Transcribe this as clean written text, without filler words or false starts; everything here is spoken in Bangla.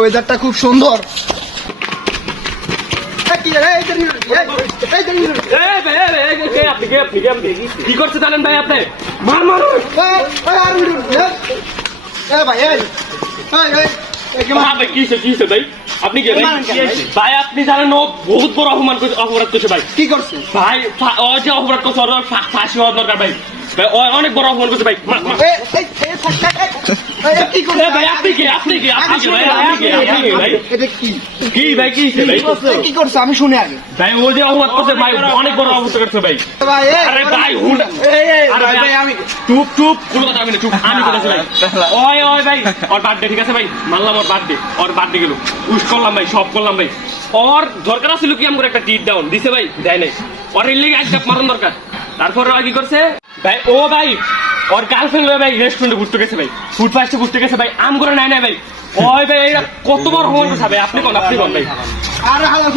ওয়েদারটা খুব সুন্দর। কি করছে জানেন ভাই আপনি? মার মার ভাই, কিসে ভাই? আপনি কি ভাই? ভাই আপনি জানেন ও বহুত বড় অপরাধ করছে ভাই। কি করছে ভাই ও যে অপরাধ করছে ওর ফাঁসি হওয়ার দরকার ভাই। ভাই ও অনেক বড় অপমান করছে ভাই। ভাই আপনি কি ভাই? আপনি কি ভাই? এটা কি কি ভাই কি ভাই? কি করছে আমি শুনে আগে। ভাই ও যে অপরাধ করছে ভাই অনেক বড় অপরাধ করছে ভাই। আরে ভাই আরে ভাই আমি চুপ কোনো কথা আমি না, চুপ আমি বলেছি ভাই। ওই ভাই ওর বার্থডে ঠিক আছে ভাই, মানলাম ওর বার্থডে গেল, উইশ করলাম ভাই, সব করলাম ভাই। ওর দরকার ছিল কি আমার একটা টিট ডাউন দিছে ভাই, দেয় নাই। ওর এর লেগে একটা মারণ দরকার। তারপরে কি করছে ভাই, ও ভাই ওর গার্লফ্রেন্ড ভাই রেস্টুরেন্টে ঘুরতে গেছে ভাই, ফুড ফাস্টে ঘুরতে গেছে ভাই, আম করে নাই ভাই। ওই ভাই এটা কত বড় হওয়ার কথা ভাই, আপনি কোন ভাই? আরে হালা